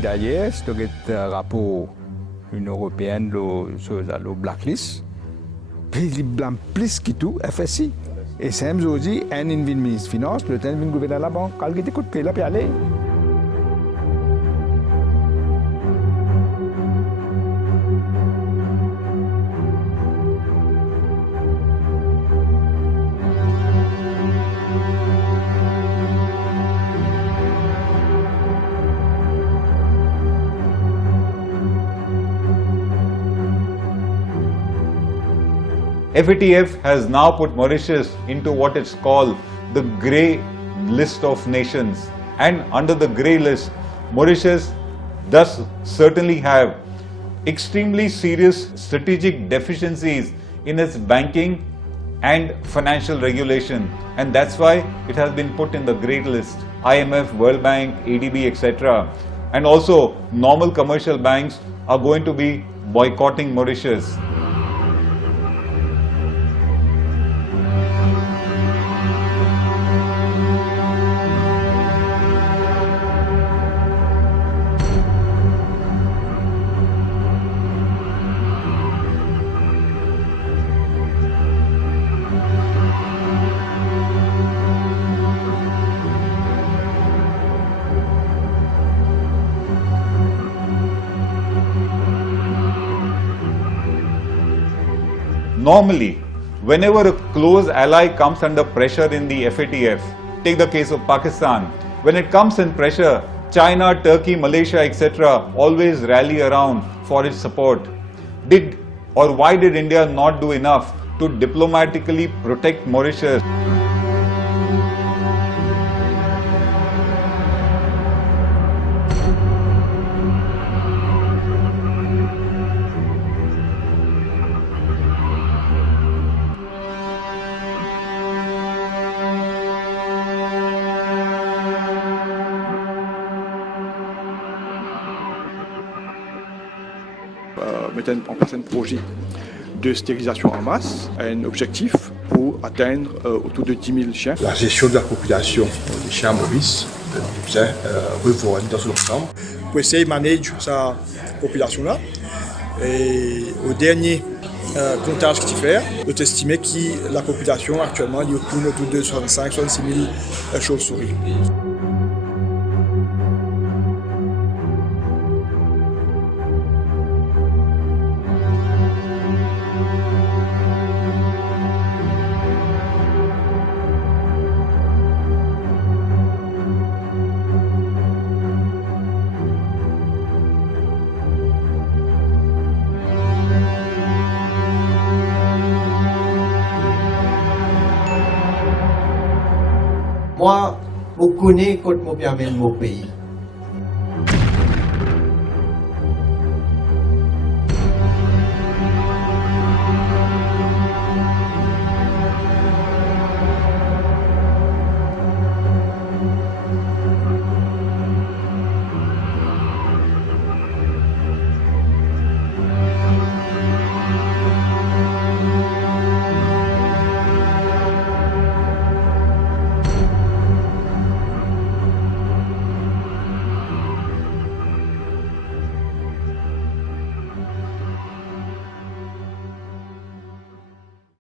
d'ailleurs, c'est un rapport l'Union européenne sur la blacklist. Puis il blâme plus que tout FSC. Et c'est aujourd'hui un ministre des Finances, le temps de gouverner la banque. Quand il écoute, il a pu aller. FATF has now put Mauritius into what is called the grey list of nations, and under the grey list, Mauritius does certainly have extremely serious strategic deficiencies in its banking and financial regulation, and that's why it has been put in the grey list. IMF, World Bank, ADB, etc. and also normal commercial banks are going to be boycotting Mauritius. Normally, whenever a close ally comes under pressure in the FATF, take the case of Pakistan, when it comes in pressure, China, Turkey, Malaysia, etc. always rally around for its support. Why did India not do enough to diplomatically protect Mauritius? Mettre en place un projet de stérilisation en masse, un objectif pour atteindre autour de 10 000 chiens. La gestion de la population des chiens à Maurice, c'est revoir dans son ensemble. Pour essayer de manager sa population-là. Et au dernier comptage qu'il fait, on estimait que la population actuellement il tourne autour de 65-66 000 chauves-souris. Moi, je connais quand je permets mon pays.